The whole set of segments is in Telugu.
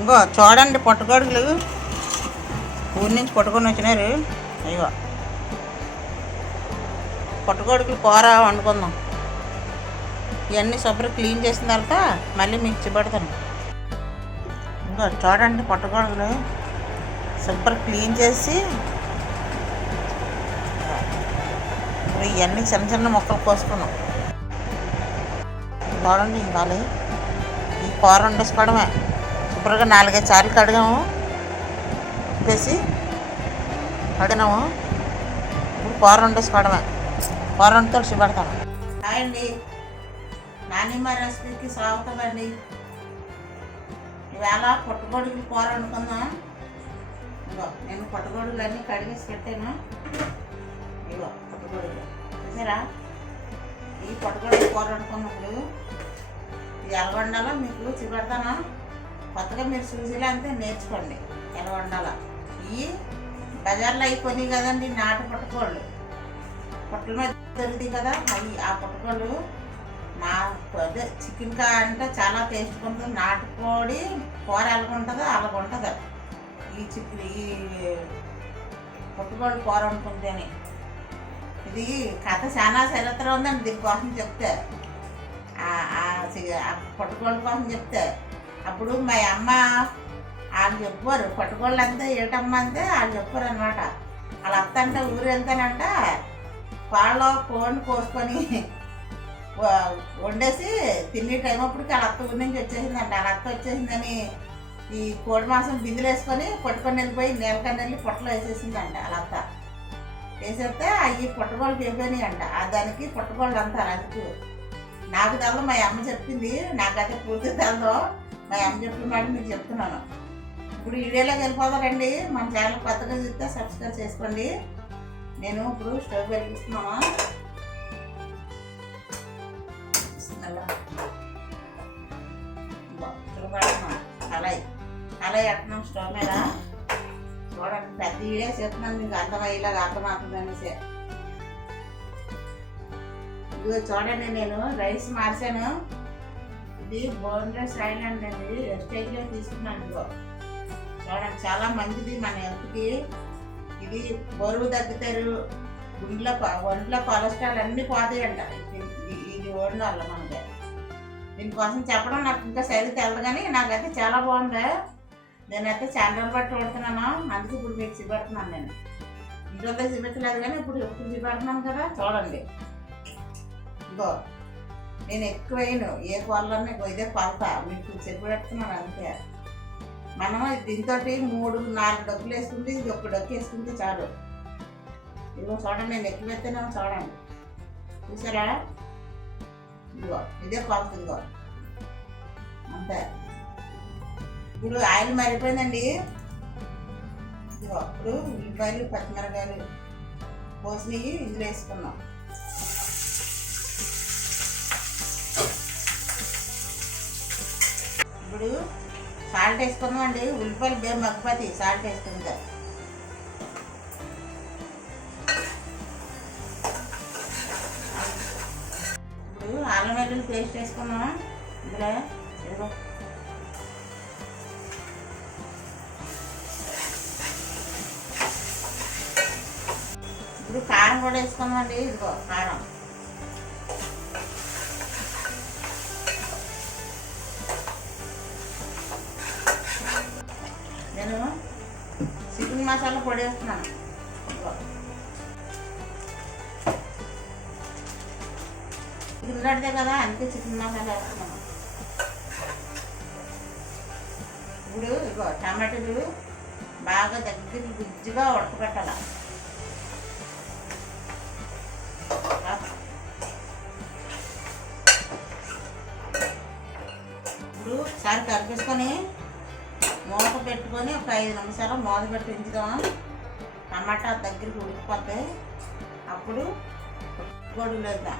ఇంకో చూడండి పుట్టగొడుగులు ఊరి నుంచి పట్టుకొని వచ్చినారు. అయ్యో పుట్టగొడుగులు కూర వండుకుందాం. ఇవన్నీ శుభ్రం క్లీన్ చేసిన తర్వాత మళ్ళీ మిక్సీ పెడతాను. ఇంకో చూడండి పుట్టగొడుగులు శుభ్రం క్లీన్ చేసి ఇవన్నీ చిన్న చిన్న ముక్కలు కోసుకున్నాం. చూడండి ఇవాళ ఈ కూర వండేసుకోవడమే. శుభ్రంగా 4-5 సార్లు కడిగాము, ఉప్పేసి కడిగినాము. ఇప్పుడు కూర వండేసుకోవడమే. కూర వండుతో పెడతాను. హాయ్ అండి, నానిమ్మ రెసిపీకి స్వాగతం అండి. ఈవేళ పుట్టగొడుగులు కూర వండుకుందాం. ఇగో నేను పుట్టగొడుగులు అన్నీ కడిగేసి పెట్టాను. ఇగో పుట్టగొడుగులు చూసారా? ఈ పుట్టగొడుగులు కూర వండుకున్నప్పుడు ఇది ఎలా వండాలో మీకు చూపెడతాను. కొత్తగా మీరు చూసేలా అంతే నేర్చుకోండి ఎలా వండాలో. ఇవి బజార్లో అయిపోయినాయి కదండి, నాటు పుట్టకోళ్ళు. పుట్టల మీద దొరుకుతాయి కదా, అవి ఆ పుట్టకోళ్ళు మా అదే చికెన్ అంటే చాలా టేస్ట్గా ఉంటుంది. నాటుకోడి కూర ఎలాగుంటుందో అలాగుంటుంది ఈ పుట్టకోళ్ళు కూర వండుకుంటేనే. ఇది కథ చాలా చరిత్ర ఉందండి. దీనికోసం చెప్తే పుట్టకోళ్ళ కోసం చెప్తే అప్పుడు మా అమ్మ వాళ్ళు చెప్పారు, పట్టుకోళ్ళు అంతే ఏటమ్మ అంతే వాళ్ళు చెప్పారు అనమాట. వాళ్ళ అత్త అంటే ఊరు వెళ్తానంట, పాలలో కోడిని కోసుకొని వండేసి తినే టైం అప్పటికి వాళ్ళ అత్త ఊరి నుంచి వచ్చేసిందంట. వాళ్ళ అత్త వచ్చేసిందని ఈ కోడి మాంసం బిందులు వేసుకొని పట్టుకొని వెళ్ళిపోయి నీలకన్నా వెళ్ళి పొట్టలో వేసేసిందంట. వాళ్ళ అత్త వేసేస్తే అవి పుట్టగోళ్ళు అయిపోయినాయి అంట. దానికి పుట్టగోళ్ళు అంటారు. అందుకు నాకు తెలదు, మా అమ్మ చెప్పింది. నాకైతే పూర్తి తెలదు, మా అమ్మ చెప్పిన మాట మీకు చెప్తున్నాను. ఇప్పుడు వీడియోలోకి వెళ్ళిపోతారండి. మన ఛానల్ కొత్తగా చూస్తే సబ్స్క్రైబ్ చేసుకోండి. నేను ఇప్పుడు స్టవ్ వెలిగిస్తున్నాను. కళాయి ఎట్టున్నాం స్టవ్ మీద. చూడండి పెద్ద వీడియో చెప్తున్నాను, మీకు అర్థమయ్యేలాగా అర్థమవుతుంది అనేసి. ఇదిగో చూడండి, నేను రైస్ మార్చాను. ఇది బోన్లెస్ ఆయిల్ అండి, స్టైల్లో తీసుకున్నాను. ఇదిగో చూడండి, చాలా మంచిది మన హెల్త్కి. ఇది బరువు తగ్గుతారు, ఒంట్లో కొలెస్ట్రాల్ అన్నీ పోతాయంట ఇది ఓడిన వల్ల మనకి. దీనికోసం చెప్పడం నాకు ఇంకా సరి తెలదు, కానీ నాకైతే చాలా బాగుంది. నేనైతే ఛానల్ బట్టి వాడుతున్నాను, అందుకే ఇప్పుడు మీకు చూపెడుతున్నాను. నేను ఇంట్లో చూపించలేదు కానీ ఇప్పుడు చూపెడుతున్నాను కదా. చూడండి ఇగో నేను ఎక్కువ వేయను, ఏ కూరలోనే ఇదే కొలత మీకు చెప్పబెడుతున్నాను అంతే. మనం దీంతో 3-4 డబ్బులు వేసుకుంటే ఇది 1 డబ్బు వేసుకుంటే చాలు. ఇదిగో చూడండి, నేను ఎక్కువ వేస్తేనే చూడండి, చూసారా? ఇదిగో ఇదే కొలత, ఇదిగో అంతే. ఇప్పుడు ఆయిల్ మరిగిపోయిందండి. ఇదిగో ఇప్పుడు ఉల్లిపాయలు పచ్చిమిరకాయలు పోసినవి ఇందులో వేసుకున్నాం. ఇప్పుడు సాల్ట్ వేసుకుందాం అండి. ఉల్లిపాయలు బేమ్ మగ్గిపోతాయి సాల్ట్ వేసుకుంటే. ఇప్పుడు అల్లం వెల్లుల్లి పేస్ట్ వేసుకున్నాం ఇందులో. ఇప్పుడు కారం కూడా వేసుకుందామండి. ఇదిగో కారం. నేను చికెన్ మసాలా పొడి వేస్తున్నాను. చికెన్ కడితే కదా, అందుకే చికెన్ మసాలా వేస్తున్నాను. ఇప్పుడు ఇగో టమాటాలు బాగా దగ్గరికి గుజ్జుగా ఉడకబెట్టాలి. ఇప్పుడు ఒకసారి కలిపేసుకొని మూత పెట్టుకొని ఒక 5 నిమిషాలు మూత పెట్టి ఉంచుదాం. టమాటా దగ్గరికి ఉడికిపోతే అప్పుడు గొడుగులు వేద్దాం.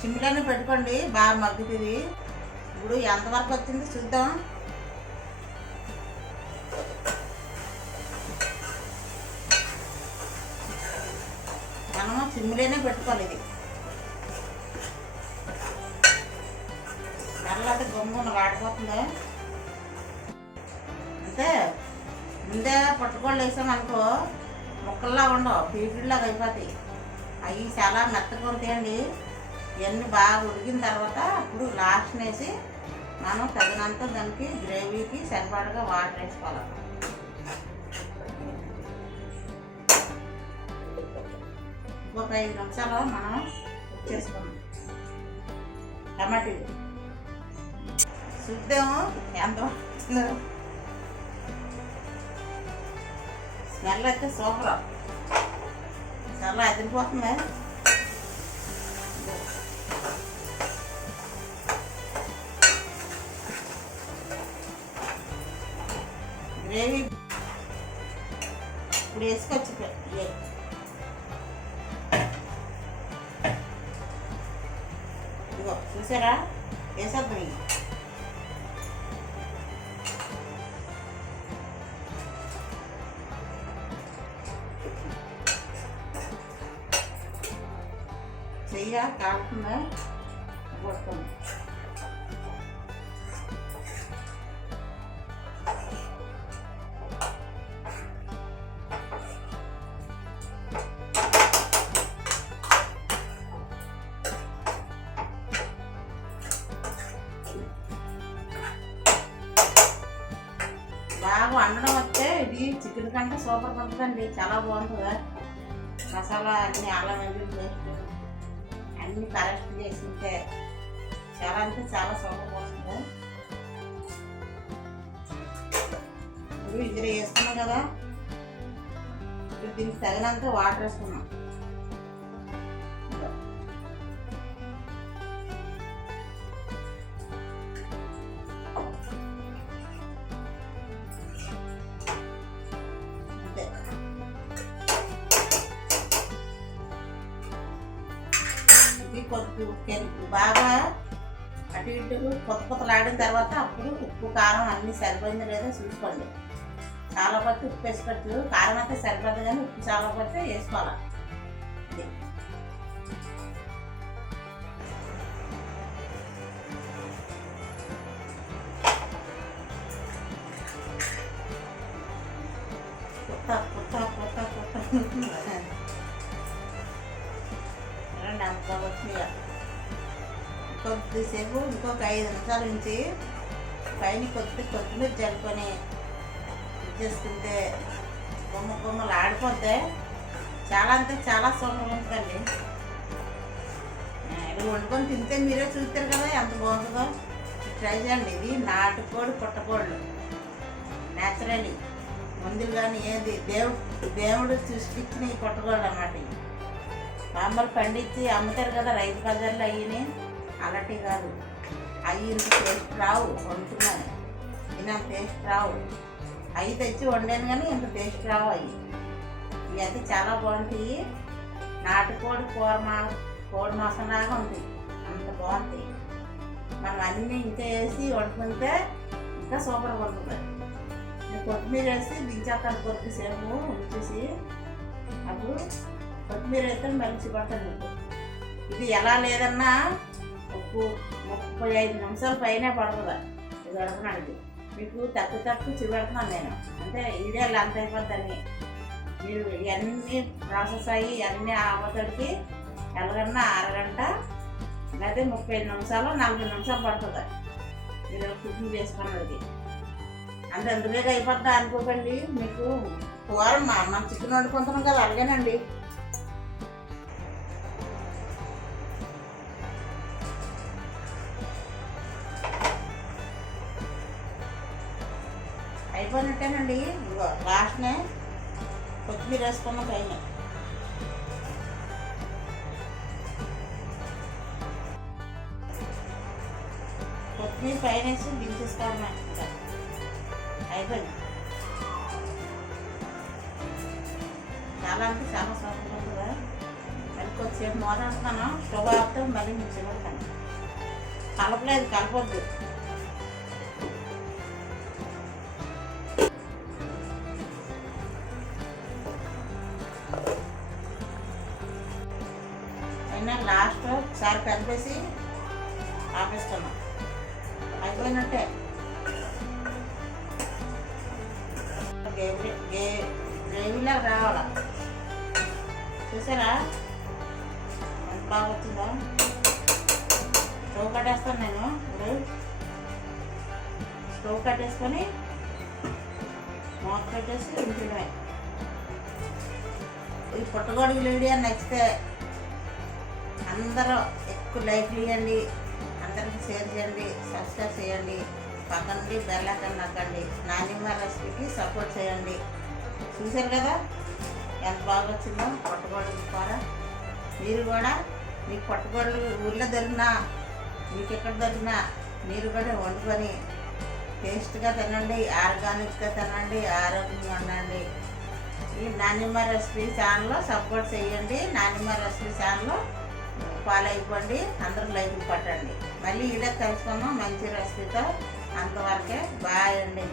సిమ్లోనే పెట్టుకోండి, బాగా మగ్గుతుంది. ఇప్పుడు ఎంతవరకు వచ్చింది చూద్దాం. మనము సిమ్లోనే పెట్టుకోవాలి. ఇది నల్లది గమ్మున వాడిపోతుంది. వేస్తే ముందే పట్టుకోళ్ళు వేసామనుకో ముక్కల్లా ఉండవు, పీపిల్లాగా అయిపోతాయి. అవి చాలా మెత్తగా ఉంటాయండి. ఇవన్నీ బాగా ఉడికిన తర్వాత అప్పుడు లాస్ట్ వేసి మనం తగినంత దానికి గ్రేవీకి సరిపడగా వాటర్ వేసుకోవాలి. ఇంకొక 5 నిమిషాలు మనం కుక్ చేసుకున్నాం. టమాటీలు చూద్దాము ఎంత స్మెల్ అయితే సూపర్, చాలా అదిరిపోతుంది. గ్రేవీ ఇప్పుడు వేసుకొచ్చి ఇదిగో చూసారా, వేసేద్దాం. ఇవి చెయ్య కాకుండా కొడుతుంది. బాగా వండడం వస్తే ఇది చికెన్ కంటే సూపర్ ఉంటుందండి, చాలా బాగుంటుంది. మసాలా అన్నీ అల్లం వెల్లుల్లి పేస్ట్ అన్నీ కరెక్ట్ చేసుకుంటే చాలా అంటే చాలా సూపర్ వస్తుంది. ఇప్పుడు ఇందులో వేసుకున్నాం కదా, ఇప్పుడు దీనికి తగినంత వాటర్ వేసుకున్నాం. బాగా అటు ఇటు కొత్తలాడిన తర్వాత అప్పుడు ఉప్పు కారం అన్నీ సరిపోయిందో లేదో చూసుకోండి. చాలా పడితే ఉప్పు వేసుకోవచ్చు, కారం అయితే సరిపోద్ది కానీ ఉప్పు చాలా పడితే వేసుకోవాలి. కొత్త కొత్త కొత్త కొత్త అంత వచ్చినాయి. కొద్దిసేపు ఇంకొక 5 నిమిషాల నుంచి పైన కొత్తిమీర జల్లుకొని చేసుకుంటే కొమ్మలు ఆడిపోతే చాలా అంటే చాలా సూపర్ ఉంటుందండి. ఇది వండుకొని తింటే మీరే చూస్తారు కదా ఎంత బాగుంటుందో. ట్రై చేయండి. ఇది నాటుకోడి పుట్టకోళ్ళు, న్యాచురల్లీ మందులు కానీ ఏది దేవుడు సృష్టించిన ఈ పుట్టకోళ్ళు అన్నమాట. మామూలు పండించి అమ్ముతారు కదా రైతు బజార్లో, అయ్యి అలాంటివి కాదు. అవి ఇంత టేస్ట్ రావు, వండుతున్నాను ఇంత టేస్ట్ రావు. అవి తెచ్చి వండాను కానీ ఇంత టేస్ట్ రావు. ఇవి అయితే చాలా బాగుంటాయి. నాటుకోడి కోడి మాసంలాగా ఉంటాయి, అంత బాగుంటాయి. మనం అన్నీ ఇంకా వేసి వండుకుంటే ఇంకా సూపర్గా ఉంటుంది. నేను కొత్తిమీర వేసి దించేస్తాను కొద్దిసేపు ఉంచేసి, అప్పుడు కొత్తిమీర అయితే మంచి పడుతుంది. ఇది ఎలా లేదన్నా 35 నిమిషాల పైనే పడుతుంది ఇది ఉడకడానికి. మీకు తక్కువ చూపెడుతున్నాను నేను, అంటే వీడియోలు అంత అయిపోద్దని. మీరు ఇవన్నీ ప్రాసెస్ అయ్యి అన్నీ అవతడికి ఎలాగన్నా అరగంట లేదా 35 నిమిషాలు 40 నిమిషాలు పడుతుంది మీరు కుకింగ్ చేసుకున్నది. అంత ఎందుకు అయిపోద్దా అనుకోకండి. మీకు కూర మనం చికెన్ వండుకుంటున్నాం కదా అలాగేనండి. అయిపోయినట్టేనండి. ఇదిగో లాస్ట్నే కొత్తిమీర వేసుకున్న పైన కొత్తిమీర పైన వేసి దించేసుకోవాలి. అయిపోయింది. చాలా అంటే చాలా సౌకర్యం ఉంటుందా. మళ్ళీ కొద్దిసేపు మోదంటున్నాను, స్టవ్ ఆపుతో మళ్ళీ మిక్సీ పెడతాను. కలపలేదు, కలపొద్దు. అయినా లాస్ట్ ఒకసారి కలిపేసి ఆపేస్తున్నాం. అయిపోయినట్టే. గ్రేవీలా రావాల. చూసారా ఎంత బాగా వచ్చిందో. స్టవ్ కట్టేస్తాను నేను. ఇప్పుడు స్టవ్ కట్టేసుకొని మూత పెట్టేసి ఉంచడమే. ఈ పుట్టగొడుగు వీడియో నచ్చితే అందరూ ఎక్కువ లైక్లు ఇవ్వండి, అందరికీ షేర్ చేయండి, సబ్స్క్రైబ్ చేయండి, పక్కనుండి బెల్ ఐకాన్ నొక్కండి. నానిమ్మ రెసిపీకి సపోర్ట్ చేయండి. చూశారు కదా ఎంత బాగా వచ్చిందో పుట్టగొడుగు కూర. మీరు కూడా మీకు పుట్టగొడుగు ఊళ్ళో దొరికినా మీకు ఎక్కడ దొరికినా మీరు కూడా వండుకొని టేస్ట్గా తినండి, ఆర్గానిక్గా తినండి, ఆరోగ్యంగా ఉండండి. ఈ నానిమ్మ రెసిపీ ఛానల్లో సపోర్ట్ చేయండి. నానిమ్మ రెసిపీ ఛానల్లో ఫాలో అయిపోండి. అందరూ లైక్ పట్టండి. మళ్ళీ ఇదే కలుసుకున్నాం మంచి రెసిపీతో. అంతవరకే బాయ్ అండి.